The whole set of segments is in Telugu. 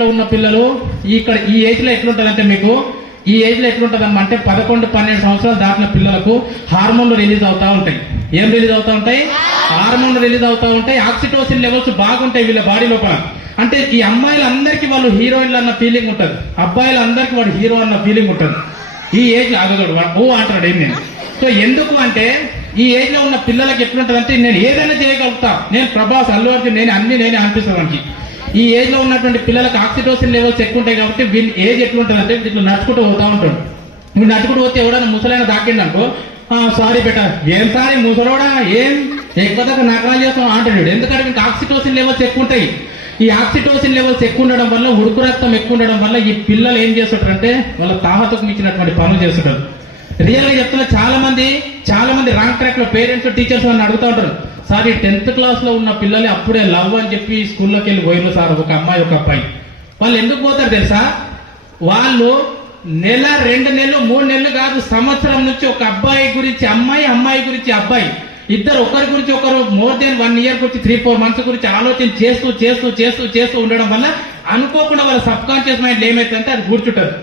లో ఉన్న పిల్లలు ఇక్కడ ఈ ఏజ్ లో ఎట్లుంటదంటే మీకు ఈ ఏజ్ లో ఎట్లుంటదమ్మా అంటే 11-12 సంవత్సరాలు దాటిన పిల్లలకు హార్మోన్లు రిలీజ్ అవుతా ఉంటాయి. ఏం రిలీజ్ అవుతా ఉంటాయి? హార్మోన్లు రిలీజ్ అవుతా ఉంటాయి. ఆక్సిటోసిన్ లెవెల్స్ బాగుంటాయి వీళ్ళ బాడీ లోపల. అంటే ఈ అమ్మాయిలందరికీ వాళ్ళు హీరోయిన్లు అన్న ఫీలింగ్ ఉంటుంది, అబ్బాయిలందరికీ వాడు హీరో అన్న ఫీలింగ్ ఉంటుంది. ఈ ఏజ్ అగదుడు ఓ అంటాడు ఏం నేను. సో ఎందుకు అంటే ఈ ఏజ్ లో ఉన్న పిల్లలకి ఎట్లుంటది అంటే నేను ఏదైనా చేయగలుగుతా, నేను ప్రభాస్, అల్లు అర్జున్, నేనే అనిపిస్తుంది మనకి. ఈ ఏజ్ లో ఉన్నటువంటి పిల్లలకు ఆక్సిటోసిన్ లెవెల్స్ ఎక్కువ ఉంటాయి కాబట్టి వీళ్ళ ఏజ్ ఎట్లుంటుంది అంటే ఇట్లా నడుచుకుంటూ పోతా ఉంటాడు. నువ్వు నడుచుకుంటూ పోతే ఎవడైనా ముసలైన దాకిండనుకో, సారీ బెట, ఏం సారీ ముసలోడా, ఏం ఎక్కువ దాకా నకరాలు చేస్తాం అంటాడు. ఎందుకంటే మీకు ఆక్సిటోసిన్ లెవెల్స్ ఎక్కువ ఉంటాయి. ఈ ఆక్సిటోసిన్ లెవెల్స్ ఎక్కువ ఉండడం వల్ల, ఉడుకు రక్తం ఎక్కువ ఉండడం వల్ల ఈ పిల్లలు ఏం చేస్తుంటారంటే వాళ్ళ తాహతకు మించినటువంటి పనులు చేస్తుంటారు. రియల్ గా చెప్తున్నా, చాలా మంది రాంగ్ ట్రాక్ లో పేరెంట్స్ టీచర్స్ అని అడుగుతూ ఉంటారు, సార్ ఈ 10th క్లాస్ లో ఉన్న పిల్లలు అప్పుడే లవ్ అని చెప్పి స్కూల్లోకి వెళ్ళి పోయిన సార్, ఒక అమ్మాయి ఒక అబ్బాయి. వాళ్ళు ఎందుకు పోతారు తెలుసా? వాళ్ళు నెల, 2 నెలలు, 3 నెలలు కాదు, సంవత్సరం నుంచి ఒక అబ్బాయి గురించి అమ్మాయి, అమ్మాయి గురించి అబ్బాయి, ఇద్దరు ఒకరి గురించి ఒకరు మోర్ దెన్ 1 ఇయర్ గురించి 3-4 మంత్స్ గురించి ఆలోచన చేస్తూ ఉండడం వల్ల అనుకోకుండా వాళ్ళ సబ్ కాన్షియస్ మైండ్ ఏమైతుందంటే అది కూర్చుంటారు.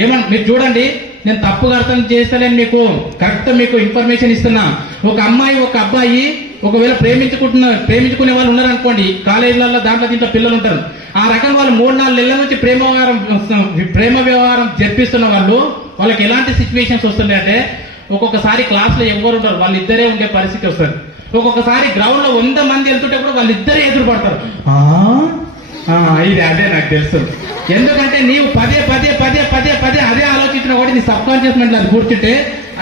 ఏమన్నా మీరు చూడండి, నేను తప్పుగా అర్థం చేస్తలేను, మీకు కరెక్ట్ మీకు ఇన్ఫర్మేషన్ ఇస్తున్నా. ఒక అమ్మాయి ఒక అబ్బాయి ఒకవేళ ప్రేమించుకునే వాళ్ళు ఉన్నారనుకోండి, కాలేజీలలో దాంట్లో దీంట్లో పిల్లలు ఉంటారు. ఆ రకం వాళ్ళు 3-4 నెలల నుంచి ప్రేమ వ్యవహారం జరిపిస్తున్న వాళ్ళకి ఎలాంటి సిచ్యువేషన్స్ వస్తున్నాయి అంటే, ఒక్కొక్కసారి క్లాస్ లో ఎవరు ఉంటారు, వాళ్ళిద్దరే ఉండే పరిస్థితి వస్తుంది. ఒక్కొక్కసారి గ్రౌండ్ లో 100 మంది వెళ్తుంటే కూడా వాళ్ళిద్దరే ఎదురు పడతారు. ఇది అదే నాకు తెలుసు. ఎందుకంటే నీవు పదే అదే ఆలోచించిన కూడా నీ సబ్ కాన్షియస్ మైండ్ అది కూర్చుంటే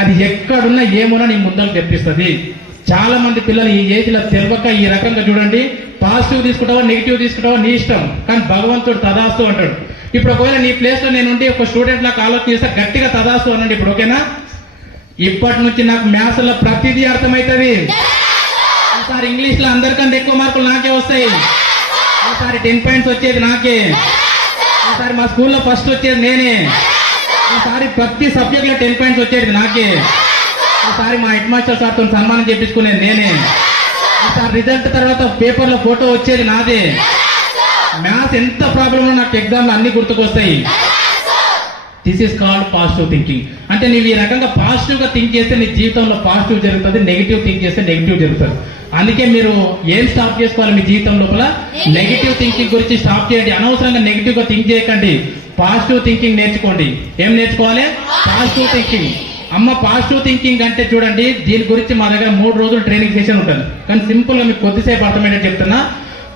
అది ఎక్కడున్నా ఏమున్నా నీ ముందరకు తెప్పిస్తుంది. చాలా మంది పిల్లలు ఈ ఏజ్ లో తెలియక ఈ రకంగా చూడండి, పాజిటివ్ తీసుకుంటావా నెగిటివ్ తీసుకుంటావా నీ ఇష్టం, కానీ భగవంతుడు తదాస్తు అంటాడు. ఇప్పుడు ఒకవేళ నీ ప్లేస్ లో నేనుండి ఒక స్టూడెంట్ లాగా ఆలోచన చేస్తే గట్టిగా తదాస్తు అనండి. ఇప్పుడు ఓకేనా? ఇప్పటి నుంచి నాకు మ్యాథ్స్ లో ప్రతిదీ అర్థమవుతుంది. ఈసారి ఇంగ్లీష్ లో అందరికంటే ఎక్కువ మార్కులు నాకే వస్తాయి. ఈసారి 10 పాయింట్స్ వచ్చేది నాకే. ఈసారి మా స్కూల్లో ఫస్ట్ వచ్చేది నేనే. ఈసారి ప్రతి సబ్జెక్ట్ లో 10 పాయింట్స్ వచ్చేది నాకే. ఈసారి మా హెడ్ మాస్టర్ సార్తో సన్మానం చేపించుకునేది నేనే. ఈసారి రిజల్ట్ తర్వాత పేపర్ లో ఫోటో వచ్చేది నాదే. మ్యాథ్స్ ఎంత ప్రాబ్లమ్ నాకు ఎగ్జామ్ లో అన్ని గుర్తుకొస్తాయి. This is called positive thinking. అంటే నీవు ఈ రకంగా పాజిటివ్ గా థింక్ చేస్తే నీ జీవితంలో పాజిటివ్ జరుగుతుంది, నెగిటివ్ థింక్ చేస్తే నెగిటివ్ జరుగుతుంది. అందుకే మీరు ఏం స్టాప్ చేసుకోవాలి మీ జీవితం లోపల? నెగిటివ్ థింకింగ్ గురించి స్టాప్ చేయండి. అనవసరంగా నెగిటివ్ గా థింక్ చేయకండి, పాజిటివ్ థింకింగ్ నేర్చుకోండి. ఏం నేర్చుకోవాలి? Positive thinking. పాజిటివ్ థింకింగ్ అంటే చూడండి, దీని గురించి మా దగ్గర 3 రోజులు ట్రైనింగ్ సెషన్ ఉంటుంది, కానీ సింపుల్ గా మీకు కొద్దిసేపు అర్థమయ్యేది చెప్తున్నా.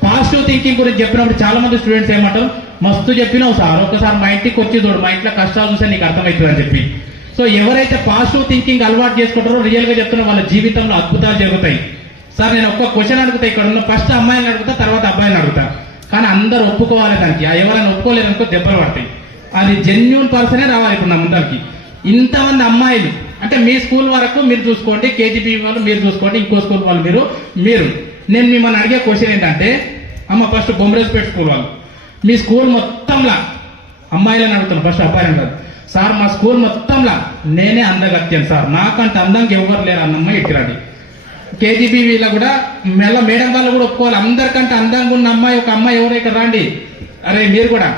పాజిటివ్ థింకింగ్ గురించి చెప్పినప్పుడు చాలా మంది స్టూడెంట్స్ ఏమంటారు, మస్తు చెప్పినావు సార్, ఒకసారి మా ఇంటికి వచ్చి చూడు, మా ఇంట్లో కష్టాలు చూస్తే నీకు అర్థమవుతుంది అని చెప్పి. సో ఎవరైతే పాజిటివ్ థింకింగ్ అలవాటు చేసుకుంటారో రియల్ గా చెప్తున్నా వాళ్ళ జీవితంలో అద్భుతాలు జరుగుతాయి. సార్ నేను ఒక్క క్వశ్చన్ అడుగుతా, ఇక్కడ ఉన్న ఫస్ట్ అమ్మాయిని అడుగుతా, తర్వాత అబ్బాయిని అడుగుతా, కానీ అందరూ ఒప్పుకోవాలి దానికి. ఎవరైనా ఒప్పుకోలేదనుకో దెబ్బలు పడతాయి. అది జెన్యూన్ పర్సనే రావాలి ఇప్పుడు నా ముందరికి. ఇంతమంది అమ్మాయిలు అంటే మీ స్కూల్ వరకు మీరు చూసుకోండి, కేజీబీ వాళ్ళు మీరు చూసుకోండి, ఇంకో స్కూల్ వాళ్ళు మీరు నేను మిమ్మల్ని అడిగే క్వశ్చన్ ఏంటంటే, ఫస్ట్ బొమ్మరేజ్పేట స్కూల్ వాళ్ళు, మీ స్కూల్ మొత్తంలా అమ్మాయిలని అడుగుతాను, ఫస్ట్ అబ్బాయిని కాదు. సార్ మా స్కూల్ మొత్తంలా నేనే అందగత్యాను సార్, నాకంటే అందంగా ఎవరు లేరు అన్నమ్మాయి ఎక్కిరండి. కేజీబీవీలో కూడా మేడం వాళ్ళు కూడా ఒప్పుకోవాలి, అందరికంటే అందంగా ఉన్న అమ్మాయి ఒక అమ్మాయి ఎవరు ఇక్కడ రండి. అరే మీరు కూడా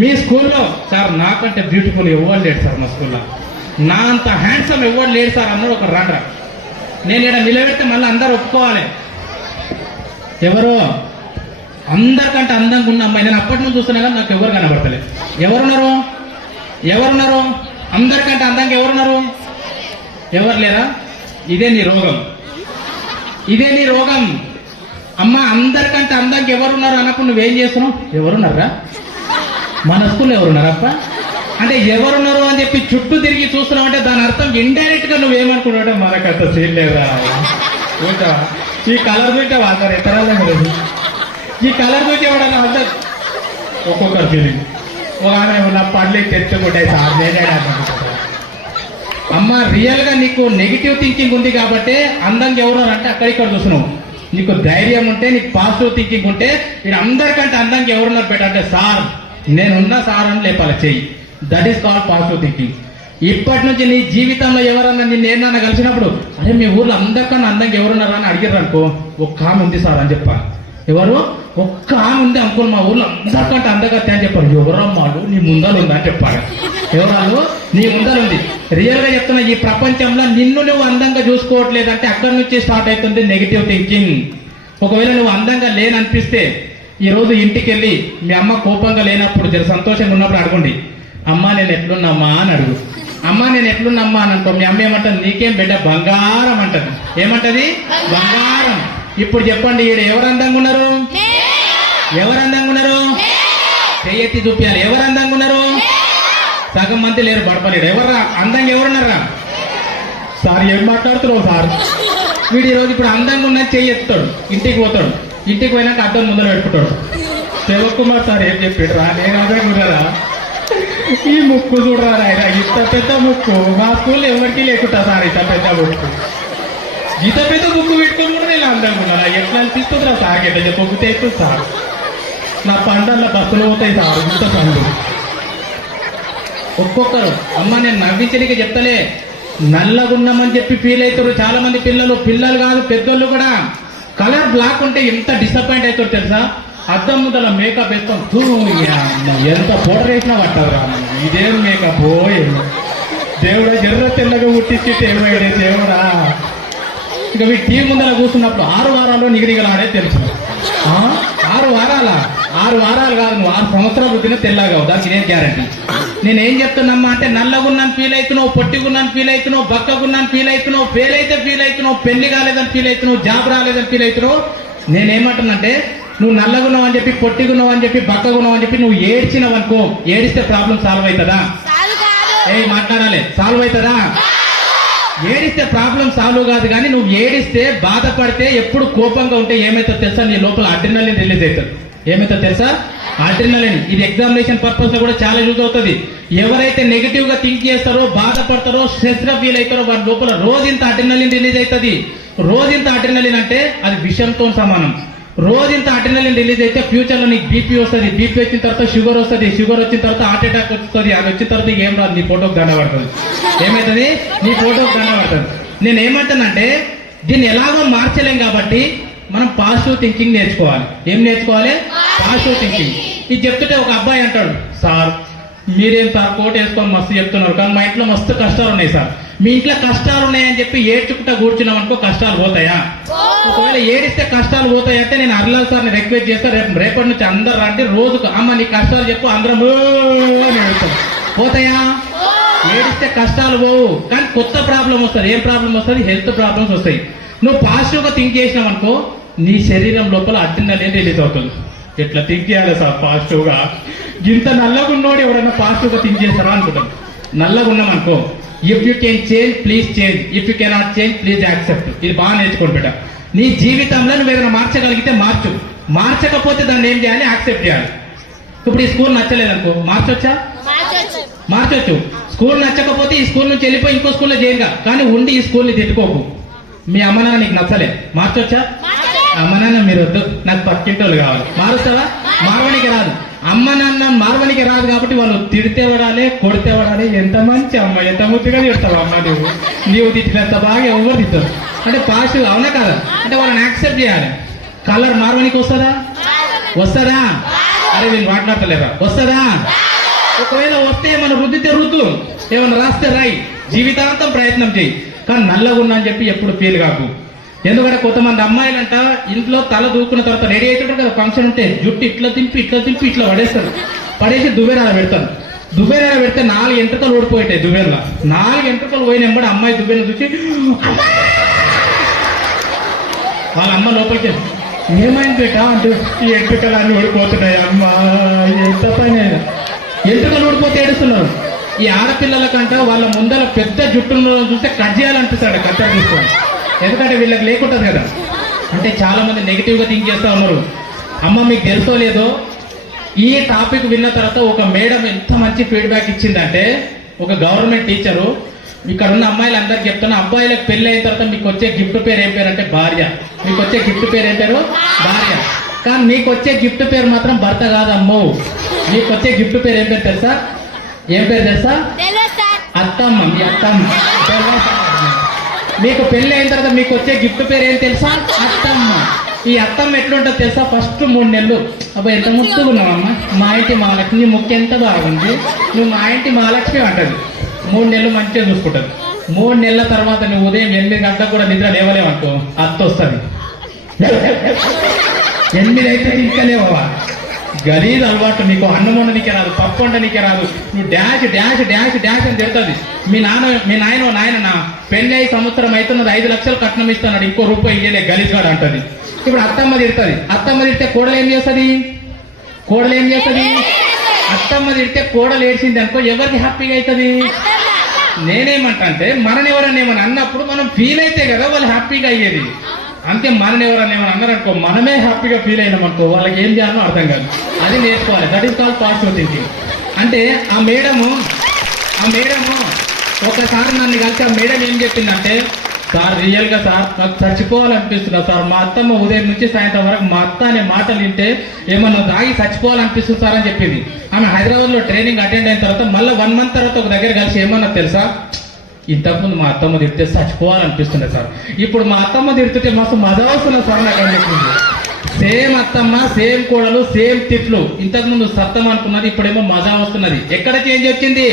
మీ స్కూల్లో, సార్ నాకంటే బ్యూటిఫుల్ ఎవరు లేడు సార్ మా స్కూల్లో, నా అంత హ్యాండ్సమ్ ఎవరు లేడు సార్ అన్నాడు ఒక రాండ్రా. నేను ఇక్కడ నిలబెడితే మళ్ళీ అందరు ఒప్పుకోవాలి. ఎవరు అందరికంటే అందంగా ఉన్న అమ్మాయి, నేను అప్పటి నుంచి చూస్తున్నా కానీ నాకు ఎవరు కనబడతలేదు. ఎవరున్నారు అందరికంటే అందంగా ఎవరున్నారు? ఎవరు లేరా? ఇదే నీ రోగం. అమ్మ అందరికంటే అందంగా ఎవరున్నారు అన్నప్పుడు నువ్వేం చేస్తున్నావు? ఎవరున్నారా మన స్కూల్లో ఎవరున్నారప్ప అంటే ఎవరున్నారు అని చెప్పి చుట్టూ తిరిగి చూస్తున్నావు అంటే దాని అర్థం ఇండైరెక్ట్ గా నువ్వేమనుకున్నావు, మనకంత సీన్ లేదా, ఈ కలర్ చూసావా సార్, ఎత్తరాల ఈ కలర్ చూసేవాడన్నా అంత ఒక్కొక్కరు ఫీలింగ్. ఒక ఆమె నా పడ్లే తెచ్చుకుంటాయి సార్, నేనే అమ్మ రియల్ గా నీకు నెగిటివ్ థింకింగ్ ఉంది కాబట్టి అందంగా ఎవరున్నారు అంటే అక్కడిక్కడ చూస్తున్నావు. నీకు ధైర్యం ఉంటే, నీకు పాజిటివ్ థింకింగ్ ఉంటే, నేను అందరికంటే అందంగా ఎవరున్నారు పెట్టంటే సార్ నేనున్నా సార్ అని లేపాలి చెయ్యి. That is called positive thinking. ఇప్పటి నుంచి నీ జీవితంలో ఎవరన్నా నిన్ను ఏమన్నా కలిసినప్పుడు, అరే మీ ఊర్లో అందరికన్నా అందంగా ఎవరున్నారా అని అడిగారు అనుకో, ఒక ఆమె ఉంది సార్ అని చెప్పాలి. ఎవరు? ఒక్క ఆమె ఉంది అనుకోని మా ఊర్లో అందరికంటే అందగత్తే అని చెప్పారు. ఎవరమ్మాడు నీ ముందర ఉంది అని చెప్పారు. ఎవరాలు? నీ ముందర ఉంది. రియల్ గా చెప్తున్నా, ఈ ప్రపంచంలో నిన్ను నువ్వు అందంగా చూసుకోవట్లేదంటే అక్కడి నుంచి స్టార్ట్ అవుతుంది నెగిటివ్ థింకింగ్. ఒకవేళ నువ్వు అందంగా లేననిపిస్తే ఈ రోజు ఇంటికి వెళ్ళి మీ అమ్మ కోపంగా లేనప్పుడు జర సంతోషంగా ఉన్నప్పుడు అడగండి, అమ్మా నేను ఎట్లున్నమ్మా అని అడుగు. అమ్మా నేను ఎట్లున్నమ్మా అని అనుకో, మీ అమ్మ ఏమంటది? నీకేం బిడ్డ బంగారం అంటది. ఏమంటది? బంగారం. ఇప్పుడు చెప్పండి, ఈడ ఎవరు అందంగా ఉన్నారు? ఎవరు అందంగా ఉన్నారు? చెయ్యెత్తి చూపించాలి. ఎవరు అందంగా ఉన్నారు? సగం మంది లేరు, పడపలేడు. ఎవర్రా అందంగా? ఎవరున్నారా? సార్ ఏం మాట్లాడుతున్నావు సార్? వీడు ఈరోజు ఇప్పుడు అందంగా ఉన్నది చెయ్యెత్తాడు, ఇంటికి పోతాడు. ఇంటికి పోయినాక అద్దం ముందర పెట్టుకుంటాడు. శివకుమార్ సార్ ఏం చెప్పాడు రా, నేను అందంగా ఉన్నారా? ఈ ముక్కు చూడరా ఆయన, ఇంత పెద్ద ముక్కు మా స్కూల్లో ఎవరికి లేకుండా సార్, ఇంత పెద్ద ముక్కు, ఇంత పెద్ద ముక్కు పెట్టుకుని కూడా నేను అందంగా ఉన్నారా? ఎట్లా అనిపిస్తుందిరా సార్? ఎట్లా చెప్పబుద్ధి అవుతుంది సార్? నా పంటల్లో బస్సులు పోతాయి సార్, ఇంత పండు. ఒక్కొక్కరు అమ్మ నేను నవ్వించడానికి చెప్తలే, నల్లగున్నామని చెప్పి ఫీల్ అవుతారు చాలా మంది పిల్లలు. పిల్లలు కాదు, పెద్దోళ్ళు కూడా. కలర్ బ్లాక్ ఉంటే ఎంత డిసప్పాయింట్ అవుతారు తెలుసా? అద్దం ముందల మేకప్ వేస్తాం, ఎంత పౌడర్ వేసినా పట్టదురా, ఇదేం మేకప్ దేవుడా, ఎర్ర తెల్లగా ఉట్టించి ఏమయ్యాడే దేవుడా. ఇక మీ టీవీ ముందర కూర్చున్నప్పుడు 6 వారాల్లో నిగనిగలాడే తెలుసు. 6 వారాల 6 వారాలు కాదు, నువ్వు 6 సంవత్సరాలు పుట్టినా తెల్లగావు, దానికి నేను గ్యారంటీ. నేనేం చెప్తున్నామ్మా అంటే, నల్లగున్నాను ఫీల్ అవుతున్నావు, పొట్టిగున్నాను ఫీల్ అవుతున్నావు, బక్కగున్నాను ఫీల్ అవుతున్నావు, ఫెయిల్ అయితే ఫీల్ అవుతున్నావు, పెళ్లి కాలేదని ఫీల్ అవుతున్నావు, జాబ్ రాలేదని ఫీల్ అవుతున్నావు. నేనేమంటున్నానంటే, నువ్వు నల్లగున్నావు అని చెప్పి, పొట్టిగున్నావు అని చెప్పి, బక్కగున్నావు అని చెప్పి నువ్వు ఏడ్చినావు అనుకో, ఏడిస్తే ప్రాబ్లం సాల్వ్ అవుతుందా? మాట్లాడాలి, సాల్వ్ అవుతుందా? ఏడిస్తే ప్రాబ్లం సాల్వ్ కాదు. కానీ నువ్వు ఏడిస్తే, బాధపడితే, ఎప్పుడు కోపంగా ఉంటే ఏమైతుందో తెలుసా? నీ లోపల అడ్రినలిన్ రిలీజ్ అవుతుంది. ఏమైతుందో తెలుసా? అడ్రినలిన్. ఇది ఎగ్జామినేషన్ పర్పస్ లో కూడా చాలా యూజ్ అవుతుంది. ఎవరైతే నెగిటివ్ గా థింక్ చేస్తారో, బాధపడతారో, స్ట్రెస్ గా ఫీల్ అవుతారో, వారి లోపల రోజంత అడ్రినలిన్ రిలీజ్ అవుతుంది. రోజంత అడ్రినలిన్ అంటే అది విషంతో సమానం. రోజంత అడ్రినలిన్ రిలీజ్ అయితే ఫ్యూచర్ లో నీకు బీపీ వస్తుంది, బీపీ వచ్చిన తర్వాత షుగర్ వస్తుంది, షుగర్ వచ్చిన తర్వాత హార్ట్ అటాక్ వస్తుంది, అది వచ్చిన తర్వాత ఏం రాదు, నీ ఫోటోకి దండ పడుతుంది. ఏమవుతుంది? నీ ఫోటోకి దండ పడుతుంది. నేను ఏమంటానంటే, దీన్ని ఎలాగో మార్చలేం కాబట్టి మనం పాజిటివ్ థింకింగ్ నేర్చుకోవాలి. ఏం నేర్చుకోవాలి? Positive thinking. ఇది చెప్తుంటే ఒక అబ్బాయి అంటాడు, సార్ మీరేం సార్ కోట్ వేసుకొని మస్తు చెప్తున్నారు, కానీ మా ఇంట్లో మస్తు కష్టాలు ఉన్నాయి సార్. మీ ఇంట్లో కష్టాలు ఉన్నాయని చెప్పి ఏడ్చుకుంటా కూర్చున్నాం అనుకో, కష్టాలు పోతాయా? ఒకవేళ ఏడిస్తే కష్టాలు పోతాయంటే నేను అర్లాల్ సార్ని రిక్వెస్ట్ చేస్తా, రేపటి నుంచి అందరు రండి, రోజుకు అమ్మ నీ కష్టాలు చెప్పు, అందరం ఏడుస్తాం. పోతాయా? ఏడిస్తే కష్టాలు పోవు, కానీ కొత్త ప్రాబ్లం వస్తుంది. ఏం ప్రాబ్లం వస్తుంది? హెల్త్ ప్రాబ్లమ్స్ వస్తాయి. నువ్వు పాజిటివ్ గా థింక్ చేసినావు అనుకో, నీ శరీరం లోపల అడ్రినలిన్ రిలీజ్ అవుతుంది. ఎట్లా థింక్ చేయాలి సార్ పాజిటివ్ గా? ఇంత నల్లగా ఉన్నోడు ఎవరైనా పాజిటివ్ గా థింక్ చేస్తారా అనుకుంటాం. నల్లగా ఉన్నాం అనుకో, if you can change please change, if you cannot change please accept. ఇది బాగా నేర్చుకోండి బిడ్డ. నీ జీవితంలో నువ్వు ఏదైనా మార్చగలిగితే మార్చు, మార్చకపోతే దాన్ని ఏం చేయాలి? యాక్సెప్ట్ చేయాలి. ఇప్పుడు ఈ స్కూల్ నచ్చలేదనుకో, మార్చొచ్చా? మార్చొచ్చు. స్కూల్ నచ్చకపోతే ఈ స్కూల్ నుంచి వెళ్ళిపోయి ఇంకో స్కూల్లో చేయంగా, కానీ ఉండి ఈ స్కూల్ని తిట్టుకోకు. మీ అమ్మ నాన్న నీకు నచ్చలే, మార్చొచ్చా? అమ్మ నాన్న మీరు వద్దు, నాకు పక్కింటోళ్ళు కావాలి, మారుస్తావా? మారవనికి రాదు. అమ్మ నాన్న మారవనికి రాదు కాబట్టి వాళ్ళు తిడితే పడాలి, కొడితే పడాలి. ఎంత మంచి అమ్మ, ఎంత ముద్దుగా తిడతావు అమ్మ, నీవు తిట్టినంత బాగా ఎవరు తిట్టారు అంటే పాజిటివ్. అవునా కాదా? అంటే వాళ్ళని యాక్సెప్ట్ చేయాలి. కలర్ మారవనికి వస్తుందా? వస్తుందా? అరే వీళ్ళు మాట్లాడతలేరా? వస్తుందా? ఒకవేళ వస్తే మన రుద్దితే రుద్దు, ఏమైనా రాస్తే రాయి, జీవితాంతం ప్రయత్నం చేయి. కానీ నల్లగా ఉన్నా అని చెప్పి ఎప్పుడు ఫీల్ కాకు. ఎందుకంటే కొంతమంది అమ్మాయిలంట ఇంట్లో తల దూకున్న తర్వాత రెడీ అవుతుంటారు కదా, ఫంక్షన్ ఉంటే జుట్టు ఇట్లా తింపి ఇట్లా పడేస్తారు. పడేసి దువ్వెనాల పెడతారు. దువ్వెనాల పెడితే 4 ఎంట్రుకలు ఓడిపోయాయి. దువ్వెనలా 4 ఎంట్రుకలు పోయినప్పుడు అమ్మాయి దువ్వెన చూసి వాళ్ళ అమ్మ లోపలికి, ఏమైంది బేటా అంటే, ఈ ఎంట్రుకలు అన్ని ఓడిపోతున్నాయి అమ్మా, ఎంత పని. ఎంట్రుకలు ఓడిపోతే ఏడుస్తున్నారు. ఈ ఆడపిల్లలకంట వాళ్ళ ముందర పెద్ద జుట్టును చూస్తే కట్ చేయాలనిపిస్తాడు, కత్తెర తీసుకొని. ఎందుకంటే వీళ్ళకి లేకుంటుంది కదా. అంటే చాలా మంది నెగిటివ్ గా థింక్ చేస్తా ఉన్నారు. అమ్మ మీకు తెలుసో లేదో, ఈ టాపిక్ విన్న తర్వాత ఒక మేడం ఎంత మంచి ఫీడ్బ్యాక్ ఇచ్చిందంటే, ఒక గవర్నమెంట్ టీచరు ఇక్కడ ఉన్న అమ్మాయిలందరికీ చెప్తున్నా, అబ్బాయిలకు పెళ్లి అయిన తర్వాత మీకు వచ్చే గిఫ్ట్ పేరు ఏం పేరు అంటే భార్య. మీకు వచ్చే గిఫ్ట్ పేరు ఏం పేరు? భార్య. కానీ మీకు వచ్చే గిఫ్ట్ పేరు మాత్రం భర్త కాదమ్మో. మీకు వచ్చే గిఫ్ట్ పేరు ఏం పేరు తెలుసా? ఏం పేరు తెలుసా? అత్తమ్మ. మీ అత్తమ్మ. మీకు పెళ్లి అయిన తర్వాత మీకు వచ్చే గిఫ్ట్ పేరు ఏం తెలుసా? అత్తమ్మ. ఈ అత్తమ్మ ఎట్లుంటుందో తెలుసా? ఫస్ట్ 3 నెలలు అబ్బా ఎంత ముద్దుగా ఉన్నావమ్మా, మా ఇంటి మహాలక్ష్మి, నీ ముక్కు ఎంత బాగుంది, నువ్వు మా ఇంటి మహాలక్ష్మి అంటది. 3 నెలలు మంచిగా చూసుకుంటది. 3 నెలల తర్వాత నువ్వు ఉదయం 8 గంటలకు కూడా నిద్ర లేవలేవనుకో, అత్త వస్తుంది. 8 అయితే ఇంకా లేవా? గలీజ్ అలవాటు. నీకు అన్నం వండనీకే రాదు, పప్పు వండనీకే రాదు, నువ్వు డాష్ డాష్ డాష్ డాష్ అని తిడుతుంది. మీ నాయన పెళ్లి 5 సంవత్సరం అవుతున్నది, 5 లక్షలు కట్నం ఇస్తున్నాడు, ఇంకో రూపాయి ఇయ్యలే గలీజ్ గాడు అంటది. ఇప్పుడు అత్తమ్మ తిడుతుంది. అత్తమ్మ తిడితే కోడలు ఏం చేస్తుంది? అత్తమ్మ తిడితే కోడలు ఏడ్చింది అనుకో, ఎవరికి హ్యాపీగా అవుతుంది? నేనేమంటా అంటే మనని ఎవరన్నా ఏమని అన్నప్పుడు మనం ఫీల్ అయితే కదా వాళ్ళు హ్యాపీగా అయ్యేది. అంతే, మనని ఎవరన్నా ఏమని అన్నారనుకో, మనమే హ్యాపీగా ఫీల్ అయినాం అనుకో, వాళ్ళకి ఏం చేయాలో అర్థం కాదు. అది నేర్చుకోవాలి. That is called positive thinking. అంటే ఆ మేడము ఒకసారి నన్ను కలిసి ఆ మేడం ఏం చెప్పిందంటే, సార్ రియల్ గా సార్ నాకు చచ్చిపోవాలనిపిస్తున్నా సార్, మా అత్తమ్మ ఉదయం నుంచి సాయంత్రం వరకు మా అత్త అనే మాటలు వింటే ఏమన్నా తాగి చచ్చిపోవాలనిపిస్తుంది సార్ అని చెప్పింది. ఆమె హైదరాబాద్ లో ట్రైనింగ్ అటెండ్ అయిన తర్వాత మళ్ళీ 1 మంత్ తర్వాత ఒక దగ్గర కలిసి ఏమన్నా తెలుసా, ఇంతకుముందు మా అత్తమ్మ తిడితే చచ్చిపోవాలనిపిస్తుండే సార్, ఇప్పుడు మా అత్తమ్మ తిడుతుంటే మస్తు మజా వస్తున్నా సార్ నాకు అని చెప్పింది. సేమ్ అత్తమ్మ, సేమ్ కోడలు, సేమ్ తిట్లు. ఇంతకుముందు సత్తం అనుకున్నది, ఇప్పుడేమో మజా వస్తున్నది. ఎక్కడ చేంజ్ వచ్చింది?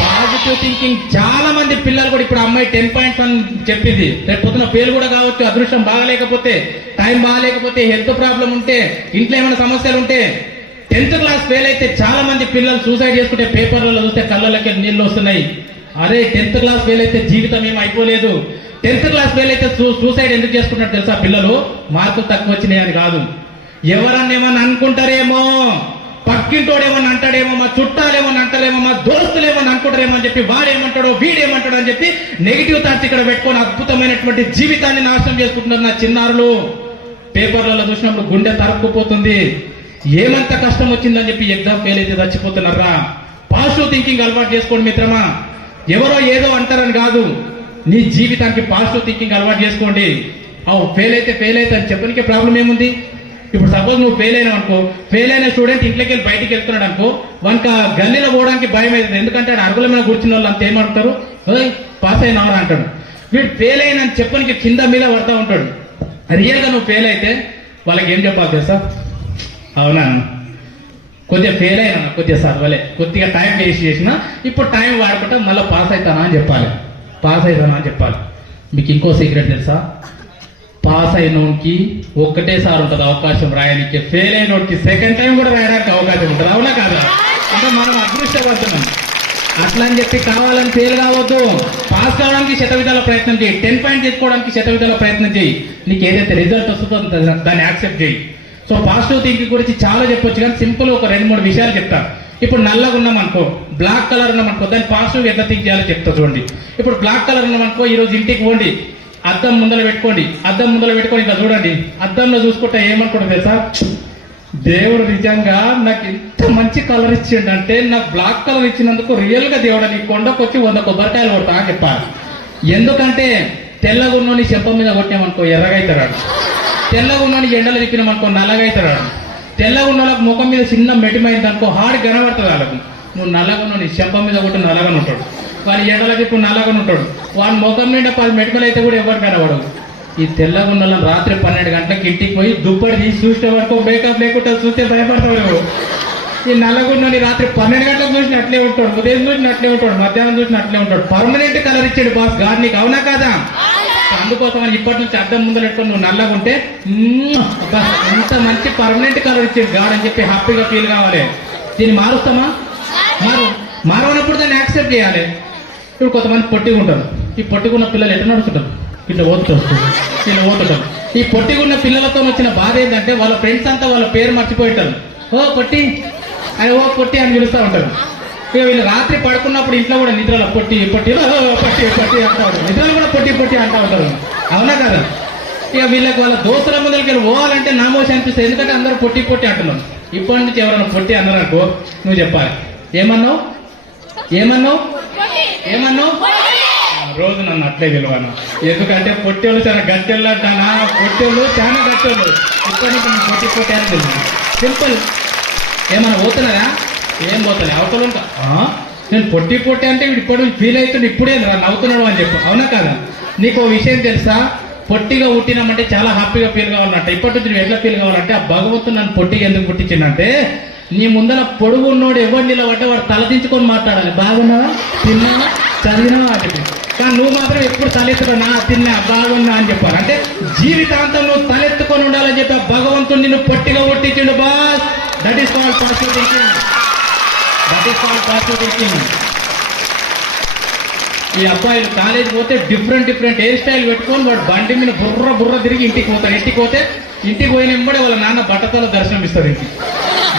Positive thinking. చాలా మంది పిల్లలు కూడా ఇప్పుడు అమ్మాయి 10.1 చెప్పింది, రేపు పొద్దున పేరు కూడా కావచ్చు, అదృష్టం బాగలేకపోతే, టైం బాగలేకపోతే, హెల్త్ ప్రాబ్లం ఉంటే, ఇంట్లో ఏమైనా సమస్యలు ఉంటే, 10th క్లాస్ ఫెయిల్ అయితే చాలా మంది పిల్లలు సూసైడ్ చేసుకుంటే పేపర్లలో చూస్తే కళ్ళకి నీళ్ళు వస్తున్నాయి. అదే 10th క్లాస్ ఫెయిల్ అయితే జీవితం ఏం అయిపోలేదు. 10th క్లాస్ ఫెయిల్ అయితే సూసైడ్ ఎందుకు చేసుకుంటారు తెలుసా? పిల్లలు మార్కులు తక్కువ వచ్చినాయి అని కాదు, ఎవరన్నా ఏమన్నా అనుకుంటారేమో, పక్కింటోడు ఏమన్నా అంటాడేమో, మా చుట్టాలు ఏమన్నా అంటారేమో, మా దోస్తులు ఏమన్నా అనుకుంటారేమో అని చెప్పి, వాడేమంటాడో వీడేమంటాడో అని చెప్పి నెగిటివ్ థాట్స్ ఇక్కడ పెట్టుకొని అద్భుతమైనటువంటి జీవితాన్ని నాశనం చేసుకుంటున్నారు నా చిన్నారులు. పేపర్లలో చూసినప్పుడు గుండె తరుక్కుపోతుంది. ఏమంత కష్టం వచ్చిందని చెప్పి ఎగ్జామ్ ఫెయిల్ అయితే చచ్చిపోతున్నారా? పాజిటివ్ థింకింగ్ అలవాటు చేసుకోండి మిత్రమా. ఎవరో ఏదో అంటారని కాదు, నీ జీవితానికి పాజిటివ్ థింకింగ్ అలవాటు చేసుకోండి. ఫెయిల్ అయితే అని చెప్పడానికి ప్రాబ్లం ఏముంది? ఇప్పుడు సపోజ్ నువ్వు ఫెయిల్ అయినావు అనుకో, ఫెయిల్ అయిన స్టూడెంట్ ఇంట్లోకి వెళ్ళి బయటికి వెళ్తున్నాడు అనుకో, వానికి గల్లీలో పోవడానికి భయం అవుతుంది. ఎందుకంటే అరుగుల మీద కూర్చున్న వాళ్ళు అంత ఏమంటారు, పాస్ అయినవరా అంటాడు. వీడు ఫెయిల్ అయిన చెప్పడానికి కింద మీద పడతా ఉంటాడు. రియల్ గా నువ్వు ఫెయిల్ అయితే వాళ్ళకి ఏం చెప్పాలి తెలుసా? అవునా, కొద్దిగా ఫెయిల్ అయినా, కొద్దిగా చదవలే, కొద్దిగా టైం వేస్ట్ చేసినా, ఇప్పుడు టైం వాడుకుంటే మళ్ళీ పాస్ అవుతానా అని చెప్పాలి. మీకు ఇంకో సీక్రెట్ తెలుసా? పాస్ అయినోడికి ఒక్కటేసారి ఉంటుంది అవకాశం రాయడానికి, ఫెయిల్ అయినోడికి సెకండ్ టైం కూడా రాయడానికి అవకాశం ఉంటుంది. అవునా కాదా? అంటే మనం అదృష్టపడుతున్నాం. అట్లా అని చెప్పి కావాలని ఫెయిల్ కావద్దు. పాస్ కావడానికి శతవిధాల ప్రయత్నం చేయి, 10 పాయింట్ తెచ్చుకోవడానికి శతవిధాల ప్రయత్నం చేయి. నీకు ఏదైతే రిజల్ట్ వస్తుందో దాన్ని యాక్సెప్ట్ చేయి. సో పాజిటివ్ థింకింగ్ గురించి చాలా చెప్పొచ్చు, కానీ సింపుల్ ఒక 2-3 విషయాలు చెప్తా. ఇప్పుడు నల్లగా ఉన్నాం అనుకో, బ్లాక్ కలర్ ఉన్నాం అనుకో, దాన్ని పాజిటివ్ ఎట్లా థింక్ చేయాలో చెప్తా చూడండి. ఇప్పుడు బ్లాక్ కలర్ ఉన్నాం అనుకో, ఈ రోజు ఇంటికి పోండి, అద్దం ముందర పెట్టుకోండి ఇట్లా చూడండి. అద్దంలో చూసుకుంటే ఏమనుకుంటుంది తెలుసా? దేవుడు నిజంగా నాకు ఎంత మంచి కలర్ ఇచ్చిండంటే, నాకు బ్లాక్ కలర్ ఇచ్చినందుకు రియల్ గా దేవుడు నీ కొండకు వచ్చి 100 కొబ్బరికాయలు కొడతా అని చెప్పాలి. ఎందుకంటే తెల్లగా ఉన్నోని చెంప మీద కొట్టామనుకో ఎర్రగైతాడు, తెల్లగా ఉన్నోని ఎండలు తిప్పినామనుకో నల్లగైతాడు, తెల్లగా ఉన్న వాళ్ళకి ముఖం మీద చిన్న మెటిమైంది అనుకో హార్డ్ కనబడుతుంది వాళ్ళకు. నువ్వు నల్లగా ఉన్నోని చెంప మీద కొట్టి నల్లగా ఉంటాడు, వాడి ఎండలకి ఇప్పుడు నల్లగా ఉంటాడు, వాడి ముఖం నిండా 10 మెటుకలు అయితే కూడా ఎవరు కనబడవు. ఈ తెల్లగా ఉన్న రాత్రి 12 గంటలకు ఇంటికి పోయి దుప్పటి తీసి చూసే వరకు మేకప్ లేకుండా చూస్తే భయపడతాడు. ఈ నల్లగున్నని రాత్రి 12 గంటలకు చూసిన అట్లే ఉంటాడు, ఉదయం చూసిన అట్లే ఉంటాడు, మధ్యాహ్నం చూసిన అట్లే ఉంటాడు. పర్మనెంట్ కలర్ ఇచ్చాడు బాస్ గాడ్ నీకు, అవునా కాదా? అందుకోసం అని ఇప్పటి నుంచి అద్దం ముందు పెట్టుకొని నువ్వు నల్లగా ఉంటే ఎంత మంచి పర్మనెంట్ కలర్ ఇచ్చాడు గాడ్ అని చెప్పి హ్యాపీగా ఫీల్ కావాలి. దీన్ని మారుస్తామా? మారవనప్పుడు దాన్ని యాక్సెప్ట్ చేయాలి. ఇప్పుడు కొంతమంది పొట్టిగా ఉంటారు, ఈ పొట్టిగున్న పిల్లలు ఎట్లా నడుస్తుంటారు, ఇట్లా ఓతుంటారు. ఈ పొట్టిగున్న పిల్లలతో వచ్చిన బాధ ఏంటంటే వాళ్ళ ఫ్రెండ్స్ అంతా వాళ్ళ పేరు మర్చిపోయింటారు. ఓ పొట్టి అని పిలుస్తూ ఉంటారు. ఇక వీళ్ళు రాత్రి పడుకున్నప్పుడు ఇంట్లో కూడా నిద్రలో పొట్టి అంటారు, నిద్రలో కూడా పొట్టి అంటూ ఉంటారు. అవునా కదా? ఇక వీళ్ళకి వాళ్ళ దోస్తుల ముందరికి వెళ్ళి పోవాలంటే నామోషి అనిపిస్తుంది, ఎందుకంటే అందరూ పొట్టి అంటున్నారు. ఇప్పటి నుంచి ఎవరైనా పొట్టి అన్నారు అనుకో, నువ్వు చెప్పాలి ఏమన్నావు రోజు నన్ను అట్లే విలువను, ఎందుకంటే పొట్టేళ్ళు చాలా గట్టెళ్ళు అంటానా, పొట్టేళ్ళు చాలా గట్టెళ్ళు. ఇప్పటి నుంచి పొట్టి అని తెలుసు. సింపుల్. ఏమన్నా పోతున్నారా? ఏం పోతాను అవతలు ఉంటా. నేను పొట్టి అంటే వీడు ఇప్పుడు ఫీల్ అవుతుండే, ఇప్పుడే నవ్వుతున్నాడు అని చెప్పు, అవునా కదా? నీకు విషయం తెలుసా? పొట్టిగా పుట్టినామంటే చాలా హ్యాపీగా ఫీల్ కావాలంటే ఇప్పటి నుంచి నువ్వు ఎట్లా ఫీల్ కావాలంటే ఆ భగవంతుడు నన్ను పొట్టిగా ఎందుకు పుట్టించిందంటే నీ ముందర పొడుగు ఉన్నోడు ఎవరు నిలబడ్డే వాడు తలదించుకొని మాట్లాడాలి. బాగున్నావా, తిన్నావా, చదివినావా అంటే. కానీ నువ్వు మాత్రం ఎప్పుడు తలెత్తుకో నా తిన్నా బాగున్నా అని చెప్పారు. అంటే జీవితాంతం నువ్వు తలెత్తుకొని ఉండాలని చెప్పి భగవంతుడు నిన్ను పొట్టిగా పుట్టించిండు boss. That is called positive thinking. That is called positive thinking. ఈ అబ్బాయిలు కాలేజీకి పోతే డిఫరెంట్ హెయిర్ స్టైల్ పెట్టుకొని వాడు బండి మీద బుర్ర తిరిగి ఇంటికి పోతారు. ఇంటికి పోయినప్పుడే వాళ్ళ నాన్న బట్టతల దర్శనం ఇస్తారు.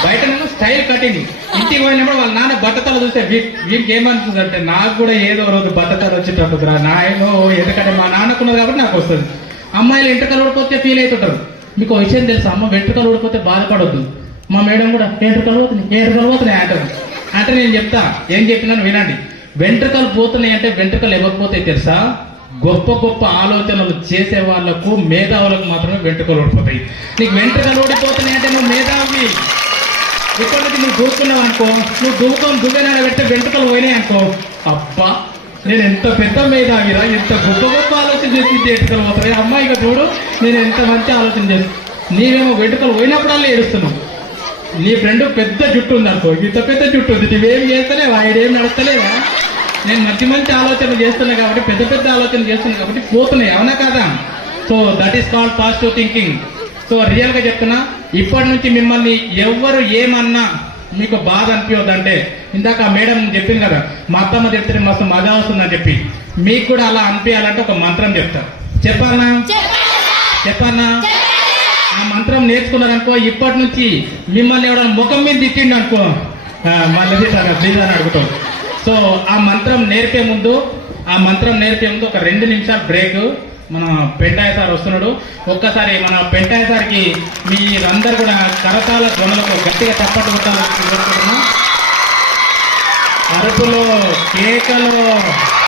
బయటనేమో స్టైల్ కటింగ్. ఇంటికి పోయినప్పుడు వాళ్ళ నాన్న బట్టతల చూస్తే వీరికి ఏమనిపిస్తుంది అంటే నాకు కూడా ఏదో రోజు బట్టతల వచ్చేటప్పుడు నాయనో, ఎందుకంటే మా నాన్నకున్నది కాబట్టి నాకు వస్తుంది. అమ్మాయిలు వెంట్రుకలు ఊడిపోతే ఫీల్ అవుతుంటారు. మీకు ఒక విషయం తెలుసు, అమ్మ వెంట్రుకలు ఊడిపోతే బాధపడొద్దు. మా మేడం కూడా వెంట్రుకలు పోతున్నాయి అంటారు. అంటే నేను చెప్తా, ఏం చెప్పినాను వినండి. వెంట్రుకలు పోతున్నాయి అంటే వెంట్రుకలు ఇవ్వకపోతే తెలుసా, గొప్ప ఆలోచనలు చేసే వాళ్లకు మేధావులకు మాత్రమే వెంట్రుకలు ఊడిపోతాయి. నీకు వెంట్రుకలు ఊడిపోతున్నాయి అంటే నువ్వు మేధావి. ఇప్పటి నుంచి నువ్వు దూకున్నావు అనుకో, నువ్వు దువ్వెన పెడితే వెంట్రుకలు పోయినాయి అనుకో, అబ్బా నేను ఎంత పెద్ద మేధావిరా, ఎంత గొప్ప ఆలోచన చేసి వెంట్రుకలు పోతాయి. అమ్మాయిగా చూడు నేను ఎంత మంచి ఆలోచన చేస్తాను. నీవేమో వెంట్రుకలు పోయినప్పుడల్లా ఏడుస్తున్నావు. నీ ఫ్రెండ్ పెద్ద జుట్టు ఉంది అనుకో, ఇంత పెద్ద జుట్టు ఉంది, నువ్వేం చేస్తలేవా, ఆయడేం నడస్తలేవా. నేను మంచి ఆలోచన చేస్తున్నా కాబట్టి పెద్ద ఆలోచన చేస్తున్నా కాబట్టి పోతున్నాయి, అవునా కాదా. So that is called positive thinking. So real గా చెప్తున్నా, ఇప్పటి నుంచి మిమ్మల్ని ఎవరు ఏమన్నా మీకు బాధ అనిపించొద్దంటే, ఇందాక మేడం చెప్పింది కదా మా అత్తమ్మ చెప్తే మస్తు మజా వస్తుందని చెప్పి, మీకు కూడా అలా అనిపించాలంటే ఒక మంత్రం చెప్తా. చెప్పానా ఆ మంత్రం నేర్చుకున్నారనుకో, ఇప్పటి నుంచి మిమ్మల్ని ఎవరైనా ముఖం మీద తిట్టిండు అనుకో, మళ్ళీ ప్లీజ్ అని అడుగుతాం. సో ఆ మంత్రం నేర్పే ముందు ఒక 2 నిమిషాలు బ్రేక్. మన పెంటాయ సార్ వస్తున్నాడు. ఒక్కసారి మన పెంటాయ సార్కి మీరందరూ కూడా కరతాళ ధ్వనులతో గట్టిగా చప్పట్లు కొట్టాలని కోరుకుంటున్నాం. అరుపులు, కేకలు.